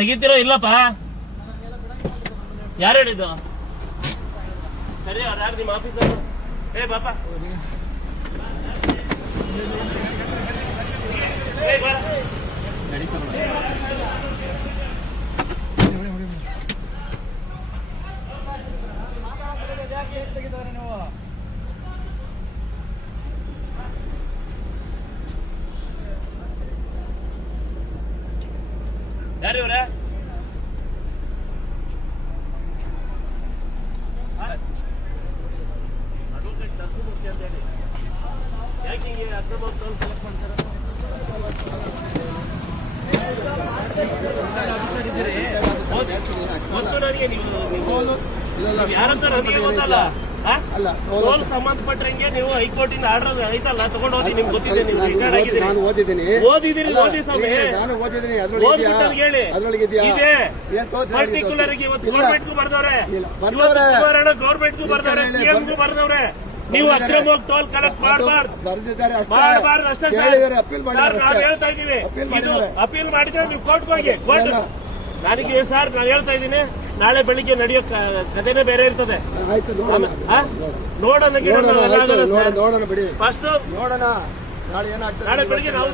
ತೆಗಿತೀರೋ ಇಲ್ಲಪ್ಪ? ಯಾರು ಹೇಳಿದ್ದು? ಸರಿ, ಅವ್ರು ಯಾರು ನಿಮ್ಮ ಆಫೀಸರ್? ಏ ಬಾಪ, ಯಾರು ಇವ್ರೆ? ಅಡ್ವೊಕೇಟ್ ನರಸಿಂಹಮೂರ್ತಿ ಅಂತ ಹೇಳಿ. ಯಾಕೆ ಹಿಂಗೆ ಅಕ್ರಮ ಕಲೆಕ್ಟ್ ಮಾಡ್ತಾರೆ? ಗೊತ್ತು ನನಗೆ. ನೀವು ಯಾರಂತ ನನಗೆ ಗೊತ್ತಲ್ಲ. ಟೋಲ್ ಸಂಬಂಧಪಟ್ಟಂಗೆ ನೀವು ಹೈಕೋರ್ಟಿಂದ ಆರ್ಡರ್ ಐತಲ್ಲ ತಗೊಂಡು ಹೋಗಿ. ನಿಮ್ಗೆ ಗೊತ್ತಿದೆ, ನೀವು ರಿಟೈರ್ಡ್ ಆಗಿದ್ದೀರಿ. ಓದಿದ್ದೀರಿ, ಓದಿ ಸ್ವಾಮಿ. ಹೇಳಿ ಇದೆ ಪರ್ಟಿಕ್ಯುಲರ್ ಆಗಿ ಇವತ್ತು ಗೌರ್ಮೆಂಟ್ಗೂ ಬರ್ದವ್ರೆ, ಗೌರ್ಮೆಂಟ್ಗೂ ಬರ್ದವ್ರೆ, ಸಿಎಂಗೂ ಬರ್ದವ್ರೆ. ನೀವು ಅಕ್ರಮವಾಗಿ ಟೋಲ್ ಕಲೆಕ್ಟ್ ಮಾಡಬಾರ್ದು ಅಷ್ಟೇ ಸರ್. ನಾವು ಹೇಳ್ತಾ ಇದೀವಿ, ಇದು ಅಪೀಲ್ ಮಾಡಿದ್ರೆ ನೀವು ಕೋರ್ಟ್ಗೆ ಹೋಗಿ. ಕೋರ್ಟ್ ನನಗೆ ಸರ್ ನಾನು ಹೇಳ್ತಾ ಇದ್ದೀನಿ, ನಾಳೆ ಬೆಳಿಗ್ಗೆ ನಡೆಯೋ ಕಥೆನೇ ಬೇರೆ ಇರ್ತದೆ. ನೋಡೋಣ ಬಿಡಿ, ಫಸ್ಟ್ ನೋಡೋಣ. ನಾಳೆ ಬೆಳಿಗ್ಗೆ ನಾವು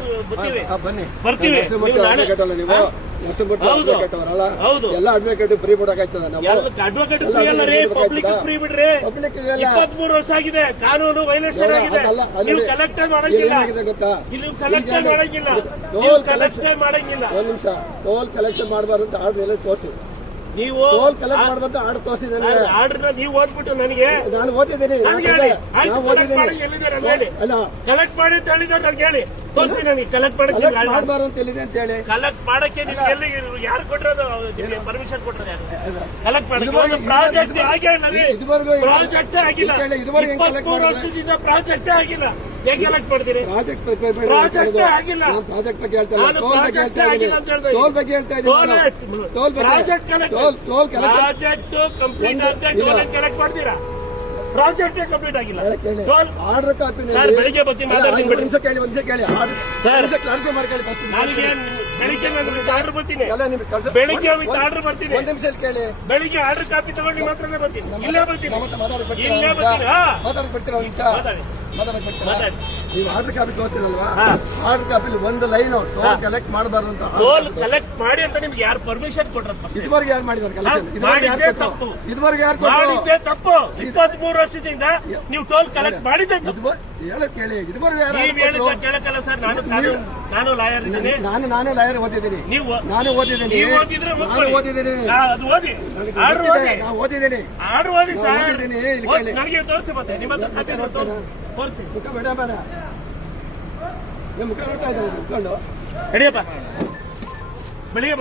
ಬರ್ತೀವಿ. ಹೌದು, ಎಲ್ಲ ಅಡ್ವೊಕೇಟ್ ಫ್ರೀ ಬಿಡಕಾಯ್ತದ. ಅಡ್ವೊಕೇಟ್ ಫ್ರೀ ಅಲ್ಲ ರೀ, ಪಬ್ಲಿಕ್ ಫ್ರೀ ಬಿಡ್ರಿ. 23 ವರ್ಷ ಆಗಿದೆ, ಕಾನೂನು ವೈಲೇಷನ್ ಆಗಿದೆ. ನೀವು ಕಲೆಕ್ಟ್ ಮಾಡಂಗಿಲ್ಲ, ನೀವು ಕಲೆಕ್ಟ್ ಮಾಡಂಗಿಲ್ಲ, ನೀವು ಕಲೆಕ್ಟ್ ಮಾಡಂಗಿಲ್ಲ. ಒಂದ್ ನಿಮಿಷ, ಟೋಲ್ ಕಲೆಕ್ಷನ್ ಮಾಡಬಾರ್ದು ಅಂತ ಆರ್ಡರ್ ಎಲ್ಲ ತೋರಿಸಿ. ನೀವು ಟೋಲ್ ಕಲೆಕ್ಟ್ ಮಾಡಬಾರ್ದು ಆರ್ಡರ್ ತೋರಿಸಿದ್ರೆ ಆರ್ಡರ್ ನೀವು ಓದ್ಬಿಟ್ಟು ನನಗೆ ನಾನು ಓದಿದ್ದೀನಿ. ಕಲೆಕ್ಟ್ ಮಾಡಿ ಅಂತ ಹೇಳಿದ್ರೆ ನನಗೆ ಹೇಳಿ ತೋರಿಸಿ. ನನಗೆ ಕಲೆಕ್ಟ್ ಮಾಡಬಾರ್ದು ಅಂತ ಹೇಳಿದೆ ಅಂತ ಹೇಳಿ. ಕಲೆಕ್ಟ್ ಮಾಡಕ್ಕೆ ಎಲ್ಲಿ ಯಾರು ಕೊಟ್ಟಿರೋದು? ಪರ್ಮಿಷನ್ ಕೊಟ್ಟರೆ ಕಲೆಕ್ಟ್ ಮಾಡಕ್ಕೆ? ಪ್ರಾಜೆಕ್ಟ್ ಆಗೇ ಇಲ್ಲ, ಪ್ರಾಜೆಕ್ಟ್ ಆಗಿಲ್ಲ. 23 ವರ್ಷದಿಂದ ಪ್ರಾಜೆಕ್ಟೇ ಆಗಿಲ್ಲ. ಹೇಗೆ ಕಲೆಕ್ಟ್ ಮಾಡ್ತೀರಿ? ಪ್ರಾಜೆಕ್ಟ್ ಆಗಿಲ್ಲ. ಪ್ರಾಜೆಕ್ಟ್ ಬಗ್ಗೆ ಹೇಳ್ತಾ ಇದ್ದೀನಿ, ಟೋಲ್ ಬಗ್ಗೆ ಹೇಳ್ತಾ ಇದ್ದೀನಿ. ಪ್ರಾಜೆಕ್ಟ್ ಕಂಪ್ಲೀಟ್ ಆಗುತ್ತೆ, ಟೋಲ್ ಕಲೆಕ್ಟ್ ಮಾಡ್ತೀರಾ? ಪ್ರಾಜೆಕ್ಟ್ ಕಂಪ್ಲೀಟ್ ಆಗಿಲ್ಲ. ಆರ್ಡರ್ ಕಾಪಿ ಬೆಳಿಗ್ಗೆ ಬರ್ತೀನಿ, ಮಾತಾಡ್ತೀನಿ. ನನಗೆ ಬೆಳಿಗ್ಗೆ ಆರ್ಡರ್ ಬರ್ತೀನಿ, ಬೆಳಿಗ್ಗೆ ಆರ್ಡರ್ ಬರ್ತೀನಿ. ಒಂದ್ ನಿಮಿಷ ಕೇಳಿ, ಬೆಳಿಗ್ಗೆ ಆರ್ಡರ್ ಕಾಪಿ ತಗೊಂಡು ನಿಮ್ಮ ಹತ್ರನೇ ಬರ್ತೀನಿ. ಇಲ್ಲೇ ಬರ್ತೀನಿ, ಇಲ್ಲೇ ಬರ್ತೀನಿ. ಮಾತಾಡ್ಬಿಡ್ತೀರಾ? ಒಂದ್ ನಿಮಿಷ ಮಾತಾಡಿ. ನೀವು ಆರ್ಡರ್ ಕಾಪಿ ತೋರಿಸ್ತೀರಲ್ವಾ, ಆರ್ಡರ್ ಕಾಪಿಲಿ ಒಂದು ಲೈನ್ ಟೋಲ್ ಕಲೆಕ್ಟ್ ಮಾಡಬಾರ್ದು ಅಂತ. ಟೋಲ್ ಕಲೆಕ್ಟ್ ಮಾಡಿ ಅಂತ ನಿಮ್ಗೆ ಯಾರು ಪರ್ಮಿಷನ್ ಕೊಟ್ಟರು? ಇದುವರೆಗೆ ಯಾರು ಮಾಡಿದ್ದಾರೆ ಕಲೆಕ್ಷನ್? ತಪ್ಪು. ಇದುವರೆಗೆ ಯಾರು ಮಾಡಿದ್ದೆ ತಪ್ಪು. 23 ವರ್ಷದಿಂದ ನೀವು ಟೋಲ್ ಕಲೆಕ್ಟ್ ಮಾಡಿದ್ದೆ ಕೇಳಿ. ಇದುವರೆಗೆ ಕೇಳಕ್ಕಲ್ಲ ಸರ್. ನಾನು ಲಾಯರ್ ಇದ್ದೀನಿ. ನಾನೇ ಲಾಯರ್ ಓದಿದ್ದೀನಿ. ನಾನು ಓದಿದ್ದೀನಿ. ನಾನು ಓದಿದ್ದೀನಿ. ಅದು ಓದಿ, ಆರ್ಡರ್ ಓದಿ. ನಾನು ಓದಿದ್ದೀನಿ, ಆರ್ಡರ್ ಓದಿ ಸರ್. ನನಗೆ ತೋರಿಸಿ, ಮತ್ತೆ ನಿಮ್ಮ ಹತ್ರ ತೋರಿಸಿ. ಮುಖ ಬೇಡ ಬೇಡ, ಮುಖ ನೋಡ್ತಾ ಇದ್ದಾರೆ. ನಡಿಯಪ್ಪ, ಬೆಳಿಗ್ಗೆ